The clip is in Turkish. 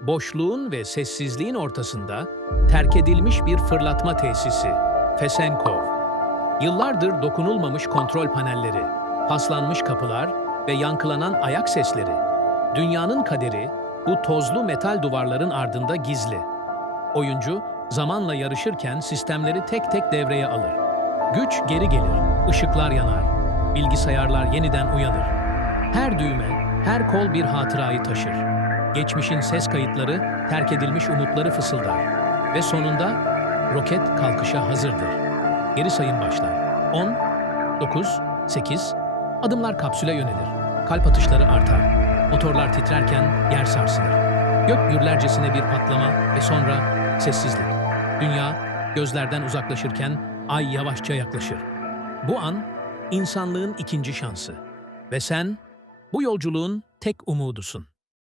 boşluğun ve sessizliğin ortasında terk edilmiş bir fırlatma tesisi, Fesenkov. Yıllardır dokunulmamış kontrol panelleri, paslanmış kapılar ve yankılanan ayak sesleri. Dünyanın kaderi bu tozlu metal duvarların ardında gizli. Oyuncu zamanla yarışırken sistemleri tek tek devreye alır. Güç geri gelir, ışıklar yanar, bilgisayarlar yeniden uyanır. Her düğme, her kol bir hatırayı taşır. Geçmişin ses kayıtları, terk edilmiş umutları fısıldar. Ve sonunda roket kalkışa hazırdır. Geri sayım başlar. 10, 9, 8, adımlar kapsüle yönelir. Kalp atışları artar. Motorlar titrerken yer sarsılır. Gök gürlercesine bir patlama ve sonra sessizlik. Dünya gözlerden uzaklaşırken ay yavaşça yaklaşır. Bu an insanlığın ikinci şansı. Ve sen bu yolculuğun tek umudusun.